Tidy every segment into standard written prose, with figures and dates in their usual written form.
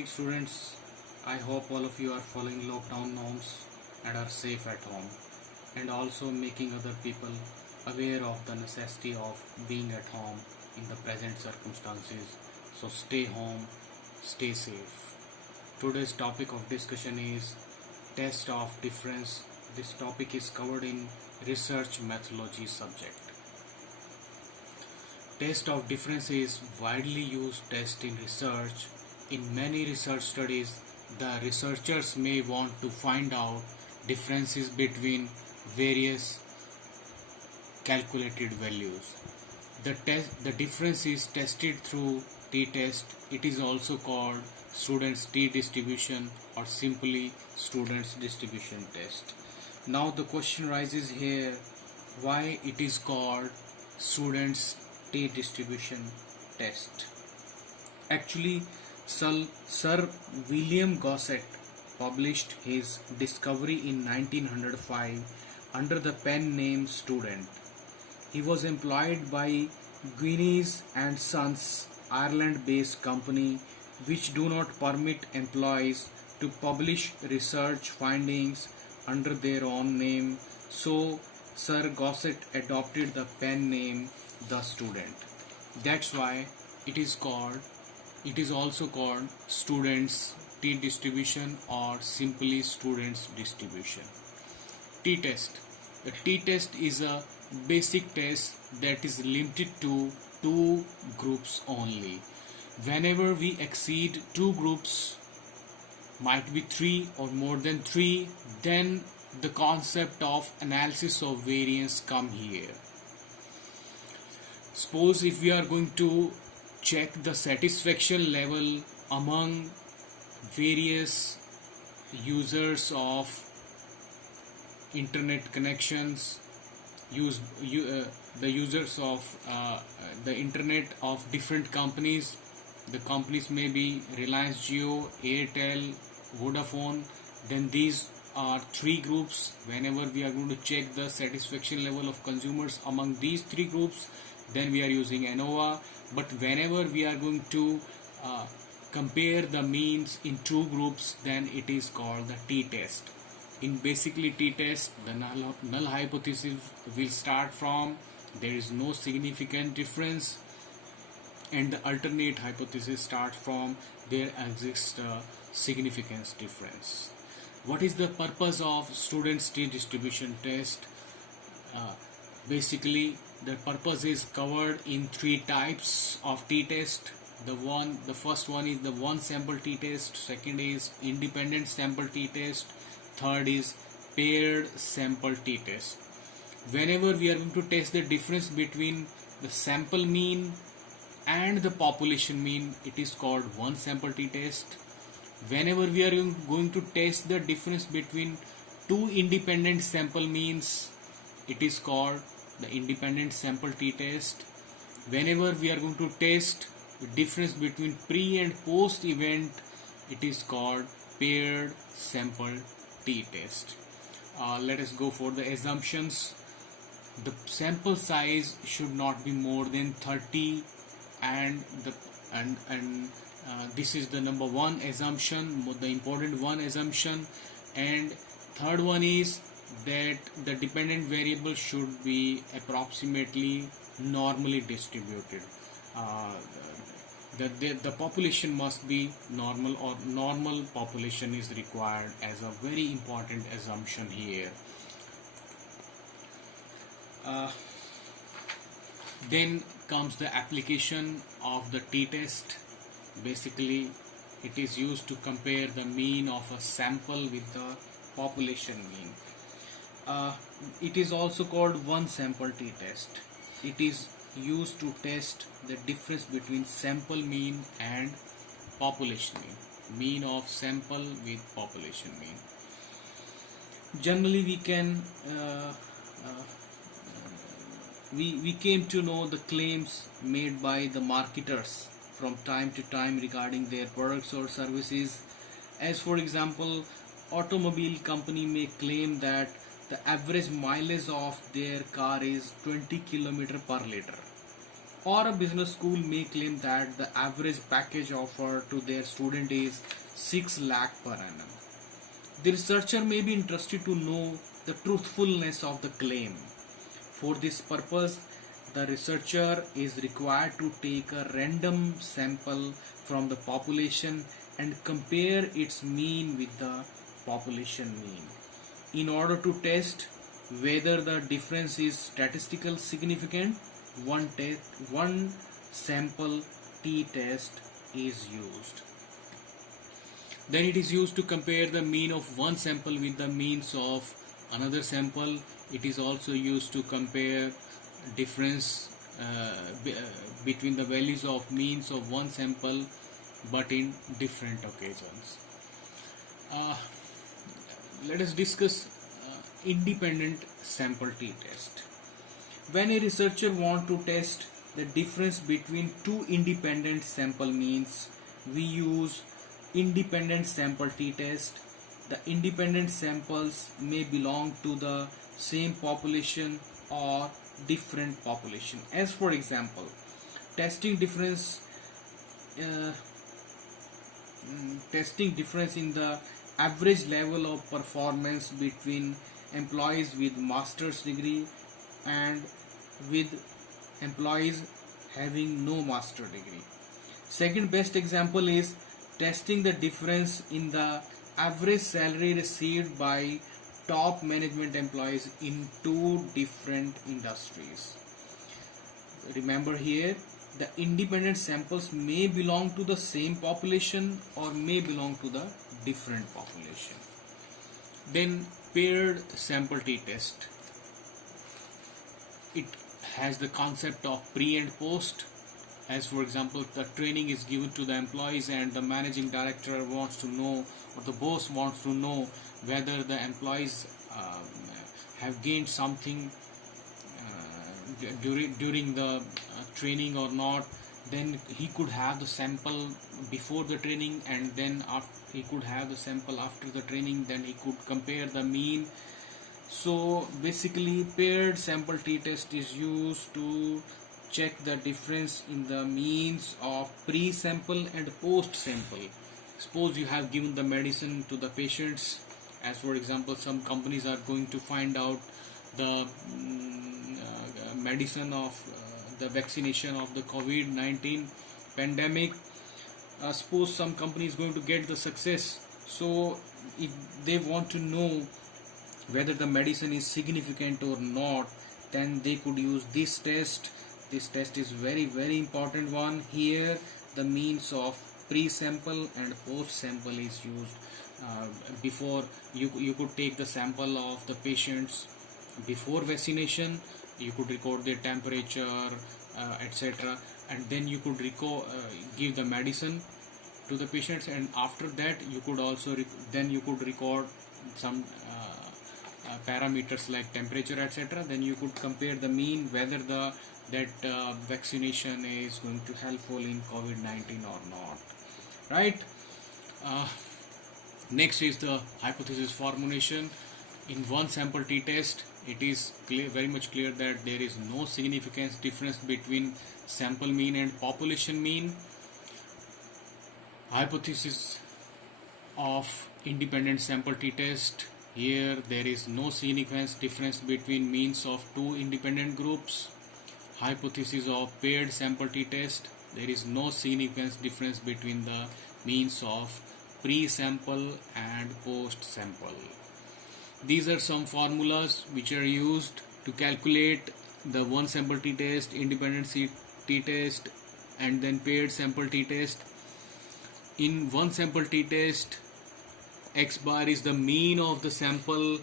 morning, students. I hope all of you are following lockdown norms and are safe at home, and also making other people aware of the necessity of being at home in the present circumstances. So stay home, stay safe. Today's topic of discussion is test of difference. This topic is covered in research methodology subject. Test of difference is widely used test in research. In many research studies, the researchers may want to find out differences between various calculated values. The difference is tested through t-test. It is also called students t-distribution or simply students distribution test. Now the question rises here, why it is called students t-distribution test? Actually, Sir William Gosset published his discovery in 1905 under the pen name Student. He was employed by Guinness and Sons, Ireland-based company, which do not permit employees to publish research findings under their own name. So Sir Gosset adopted the pen name The Student. That's why it is also called students t-distribution or simply students distribution. T-test. The t-test is a basic test that is limited to two groups only. Whenever we exceed two groups, might be three or more than three, then the concept of analysis of variance come here. Suppose if we are going to check the satisfaction level among various users of internet connections, the users of the internet of different companies. The companies may be Reliance Jio, Airtel, Vodafone. Then these are three groups. Whenever we are going to check the satisfaction level of consumers among these three groups, then we are using ANOVA. But whenever we are going to compare the means in two groups, then it is called the t-test. In basically t-test, the null hypothesis will start from there is no significant difference, and the alternate hypothesis starts from there exists a significance difference. What is the purpose of students t-distribution test? Basically, the purpose is covered in three types of t-test. The first one is the one sample t-test, second is independent sample t-test, third is paired sample t-test. Whenever we are going to test the difference between the sample mean and the population mean, it is called one sample t-test. Whenever we are going to test the difference between two independent sample means, it is called the independent sample t-test. Whenever we are going to test the difference between pre and post event, it is called paired sample t-test. Let us go for the assumptions. The sample size should not be more than 30, and this is the number one assumption, the important one assumption. And third one is that the dependent variable should be approximately normally distributed. The population must be normal, or normal population is required as a very important assumption here. Then comes the application of the t-test. Basically, it is used to compare the mean of a sample with the population mean. It is also called one sample t-test. It is used to test the difference between sample mean and population mean of sample with population mean. Generally, we came to know the claims made by the marketers from time to time regarding their products or services. As for example, automobile company may claim that the average mileage of their car is 20 km per liter. Or a business school may claim that the average package offered to their student is 6 lakh per annum. The researcher may be interested to know the truthfulness of the claim. For this purpose, the researcher is required to take a random sample from the population and compare its mean with the population mean in order to test whether the difference is statistically significant. One sample t-test is used. Then it is used to compare the mean of one sample with the means of another sample. It is also used to compare difference between the values of means of one sample but in different occasions. Uh, Let us discuss independent sample t-test. When a researcher wants to test the difference between two independent sample means, we use independent sample t-test. The independent samples may belong to the same population or different population. As for example, testing difference uh, testing difference in the average level of performance between employees with master's degree and with employees having no master degree. Second best example is testing the difference in the average salary received by top management employees in two different industries. Remember here, the independent samples may belong to the same population or may belong to the different population. Then paired sample t-test. It has the concept of pre and post. As for example, the training is given to the employees and the managing director wants to know, or the boss wants to know, whether the employees have gained something during the training or not. Then he could have the sample before the training, and then he could have the sample after the training. Then he could compare the mean. So basically, paired sample t-test is used to check the difference in the means of pre-sample and post-sample. Suppose you have given the medicine to the patients. As for example, some companies are going to find out the medicine of the vaccination of the COVID-19 pandemic. Suppose some company is going to get the success. So if they want to know whether the medicine is significant or not, then they could use this test. This test is very important one. Here the means of pre-sample and post-sample is used. Before you could take the sample of the patients before vaccination, you could record their temperature, etc., and then you could give the medicine to the patients, and after that you could also then you could record some parameters like temperature, etc. Then you could compare the mean whether that vaccination is going to helpful in COVID-19 or not, right? Next is the hypothesis formulation. In one sample t-test, it is very much clear that there is no significant difference between sample mean and population mean. Hypothesis of independent sample t-test. Here there is no significant difference between means of two independent groups. Hypothesis of paired sample t-test. There is no significant difference between the means of pre-sample and post-sample. These are some formulas which are used to calculate the one sample t-test, independent t-test, and then paired sample t-test. In one sample t-test, x bar is the mean of the sample,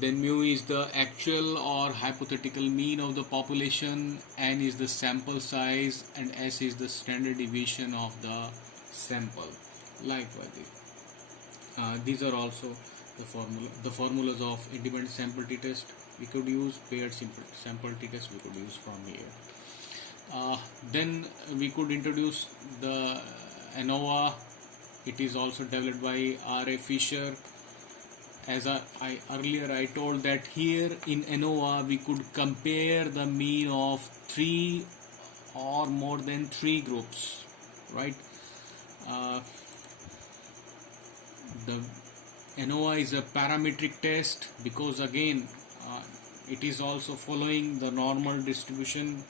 then mu is the actual or hypothetical mean of the population, n is the sample size, and s is the standard deviation of the sample. Likewise, these are also the formulas of independent sample t-test. We could use paired sample t-test, we could use from here. Then we could introduce the ANOVA. It is also developed by R.A. Fisher. As I earlier told that here in ANOVA we could compare the mean of 3 or more than 3 groups, right? Uh, the ANOVA is a parametric test because again it is also following the normal distribution,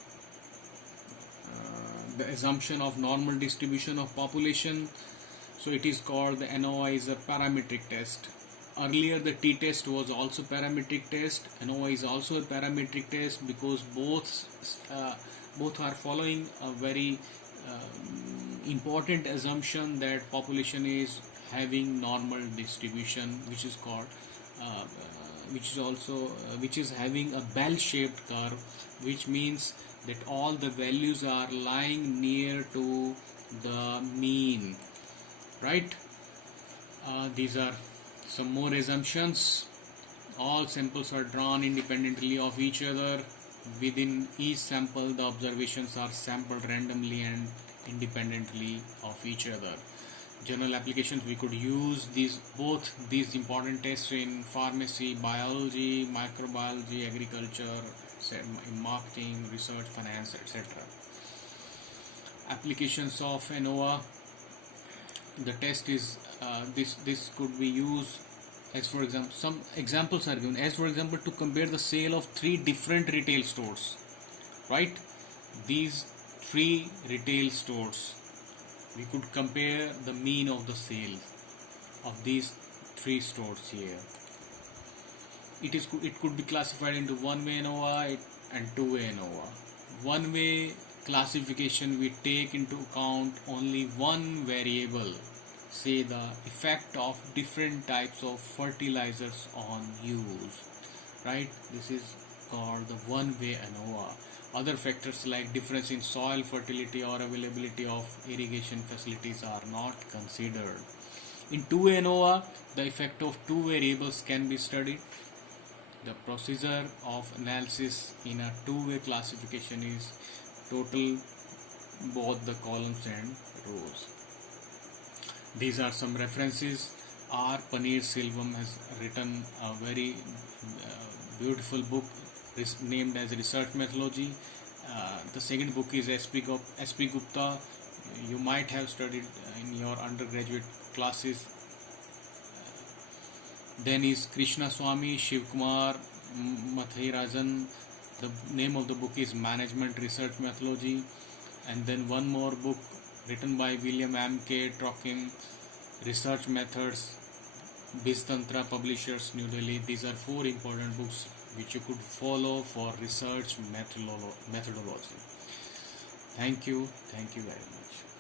the assumption of normal distribution of population. So it is called the ANOVA is a parametric test. Earlier the t-test was also parametric test. ANOVA is also a parametric test because both are following a very important assumption that population is having normal distribution, which is called which is having a bell-shaped curve, which means that all the values are lying near to the mean, right? These are some more assumptions. All samples are drawn independently of each other. Within each sample, the observations are sampled randomly and independently of each other. General applications, we could use both these important tests in pharmacy, biology, microbiology, agriculture, marketing, research, finance, etc. Applications of ANOVA. The test is this could be used as, for example, some examples are given, as for example, to compare the sale of 3 different retail stores, right? These 3 retail stores, we could compare the mean of the sale of these 3 stores here. It could be classified into one-way ANOVA and two-way ANOVA. One-way classification, we take into account only one variable, say the effect of different types of fertilizers on use, right? This is called the one-way ANOVA. Other factors like difference in soil fertility or availability of irrigation facilities are not considered. In two-way ANOVA, the effect of 2 variables can be studied. The procedure of analysis in a two-way classification is total both the columns and rows. These are some references. R. Paneerselvam has written a very beautiful book named as Research Methodology. The second book is S.P. Gupta. You might have studied in your undergraduate classes. Then is Krishna Swami, Shiv Kumar, Mathai-Rajan. The name of the book is Management Research Methodology. And then one more book written by William M. K. Trochin, Research Methods, Biztantra Publishers, New Delhi. These are 4 important books which you could follow for research methodology. Thank you very much.